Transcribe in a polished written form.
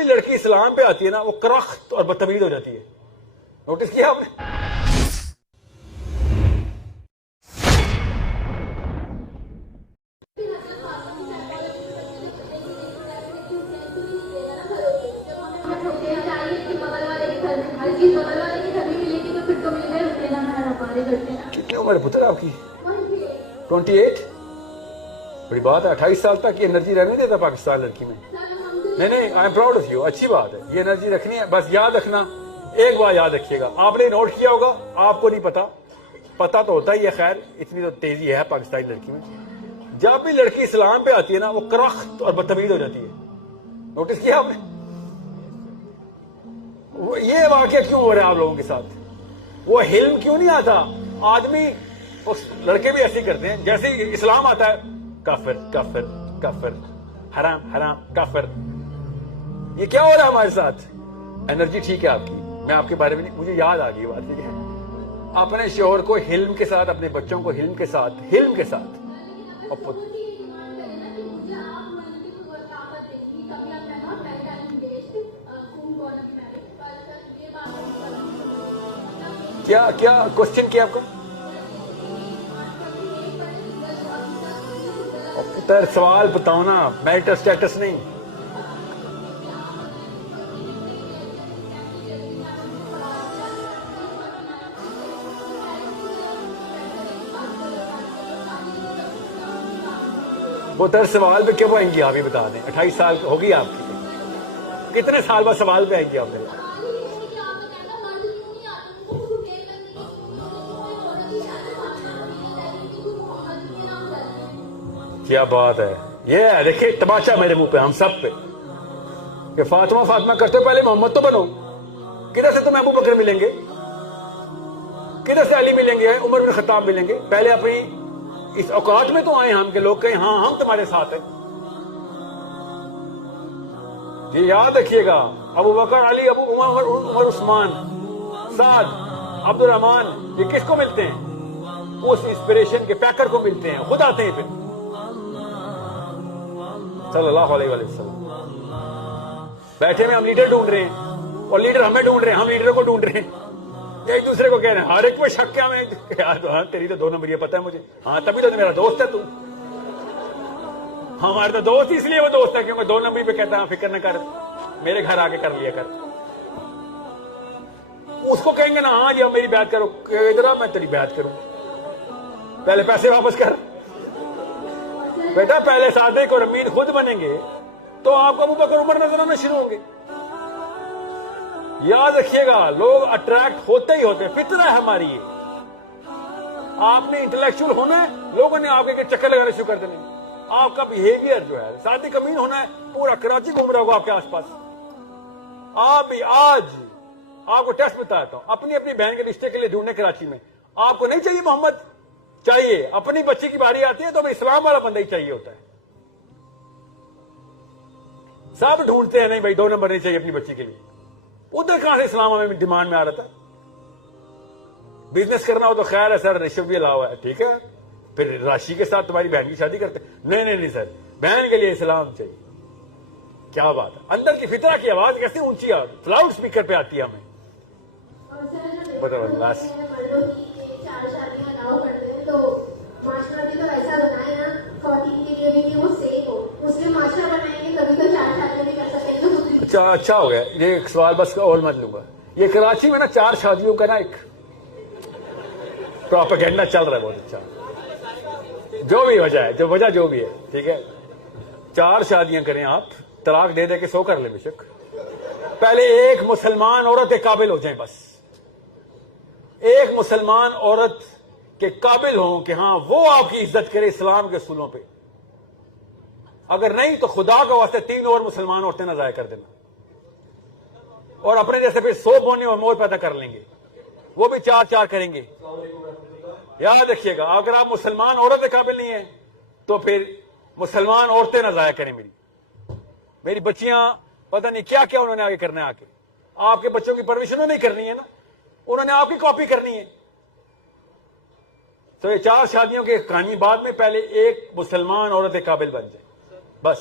بھی لڑکی اسلام پہ آتی ہے نا وہ کرخت اور بدتمیز ہو جاتی ہے. نوٹس کیا آپ نے؟ کتنی عمر ہے پتر آپ کی؟ 28. بڑی بات ہے. 28 سال تک یہ انرجی رہنے دیتا پاکستان لڑکی میں. نہیں I am proud of you. اچھی بات ہے, یہ انرجی رکھنی ہے. بس یاد رکھنا, ایک بات یاد رکھیے گا, آپ نے نوٹ کیا ہوگا, آپ کو نہیں پتا تو ہوتا ہی ہے. خیر اتنی تو تیزی ہے پاکستانی لڑکی میں. جب بھی لڑکی اسلام پہ آتی ہے نا وہ کرخت اور بدتمیز ہو جاتی ہے. نوٹس کیا آپ نے؟ یہ واقعہ کیوں ہو رہا ہے آپ لوگوں کے ساتھ؟ وہ حلم کیوں نہیں آتا؟ آدمی لڑکے بھی ایسے کرتے ہیں, جیسے ہی اسلام آتا ہے کافر کافر کافر, حرام حرام کافر. یہ کیا ہو رہا ہے ہمارے ساتھ؟ انرجی ٹھیک ہے آپ کی, میں آپ کے بارے میں نہیں, مجھے یاد آ گئی بات. ٹھیک ہے, اپنے شوہر کو حلم کے ساتھ, اپنے بچوں کو حلم کے ساتھ کیا کوشچن کیا آپ کا؟ پتر سوال بتاؤ نا, میرٹل سٹیٹس نہیں. پتر سوال پہ کیوں آئیں گی آپ, یہ بتا دیں. 28 سال ہوگی آپ کی, کتنے سال بعد سوال پہ آئیں گی آپ میرے؟ کیا بات ہے. یہ ہے دیکھیں تماشا میرے منہ پہ, ہم سب پہ, کہ فاطمہ کرتے ہو, پہلے محمد تو بنو. کدھر سے تمہیں ابو بکر ملیں گے, کدھر سے علی ملیں گے, عمر بن خطاب ملیں گے؟ پہلے اپنی اس اوقات میں تو آئے ہم کہ لوگ کہیں ہاں ہم تمہارے ساتھ ہیں. یہ یاد رکھیے گا, ابو بکر, علی, ابو عمر, عثمان, سعد, عبد الرحمان, یہ کس کو ملتے ہیں؟ اس انسپریشن کے پیکر کو ملتے ہیں, خود آتے ہیں پھر صلی اللہ علیہ وسلم. بیٹھے میں ہم لیڈر ڈھونڈ رہے ہیں, اور لیڈر ہمیں ڈھونڈ رہے ہیں, ہم لیڈر کو ڈھونڈ رہے ہیں. ایک دوسرے کو کہہ رہے ہیں, ہر ایک میں شک کیا, میں یار تیری تو 2 نمبر, یہ پتہ ہے مجھے. ہاں تبھی تو میرا دوست ہے تو. ہمارے تو دوست اس لیے وہ دوست ہے کیونکہ 2 نمبر پہ کہتا ہے فکر نہ کر, میرے گھر آ کے کر لیا کر. اس کو کہیں گے نا ہاں جی میری بیعت کرو, ادھر آ میں تیری بیعت کروں, پہلے پیسے واپس کر. بیٹا پہلے صادق اور امین خود بنیں گے تو آپ کو ابو بکر عمر نظر آنا شروع ہوں گے. یاد رکھیے گا, لوگ اٹریکٹ ہوتے ہی ہوتے ہیں, فطرہ ہے ہماری یہ. آپ نے انٹلیکچوئل ہونا ہے, لوگوں نے آپ کے چکر لگانے شروع کر دینے. آپ کا بیہیویئر جو ہے صادق امین ہونا ہے, پورا کراچی گھوم رہا ہوگا آپ کے آس پاس. آپ بھی آج آپ کو ٹیسٹ بتاتا ہوں, اپنی بہن کے رشتے کے لیے ڈھونڈنے کراچی میں. آپ کو نہیں چاہیے محمد, چاہیے. اپنی بچی کی باری آتی ہے تو اسلام والا بندہ ہی چاہیے ہوتا ہے. سب ڈھونڈتے ہیں نہیں بھائی 2 نمبر نہیں چاہیے اپنی بچی کے لیے. ادھر کہاں سے اسلام ہمیں ڈیمانڈ میں آ رہا تھا؟ بزنس کرنا ہو تو خیر ہے سر, رشوت بھی الاؤ ہے, ٹھیک ہے. پھر راشی کے ساتھ تمہاری بہن کی شادی کرتے, نہیں سر, بہن کے لیے اسلام چاہیے. کیا بات ہے, اندر کی فطرہ کی آواز کیسے اونچی لاؤڈ اسپیکر پہ آتی ہے ہمیں. اچھا ہو گیا, یہ ایک سوال بس اور مت لوں گا. یہ کراچی میں نا 4 شادیوں کا نا ایک پروپیگنڈا چل رہا ہے بہت اچھا. جو بھی وجہ ہے, جو بھی ہے, ٹھیک ہے. 4 شادیاں کریں آپ, طلاق دے کے 100 کر لیں بے شک. پہلے ایک مسلمان عورت کے قابل ہو جائیں, بس ایک مسلمان عورت کے قابل ہوں کہ ہاں وہ آپ کی عزت کرے اسلام کے اصولوں پہ. اگر نہیں تو خدا کا واسطے 3 اور مسلمان عورتیں نہ ضائع کر دینا, اور اپنے جیسے پھر 100 بونے اور مور پیدا کر لیں گے, وہ بھی 4 کریں گے. یاد رکھیے گا, اگر آپ مسلمان عورت کے قابل نہیں ہیں تو پھر مسلمان عورتیں نہ ضائع کریں. میری بچیاں پتہ نہیں کیا انہوں نے آگے کرنا ہے. آ کے آپ کے بچوں کی پرورش انہوں نے کرنی ہے نا, انہوں نے آپ کی کاپی کرنی ہے. تو یہ 4 شادیوں کی کہانی بعد میں, پہلے ایک مسلمان عورت کے قابل بن جائے بس.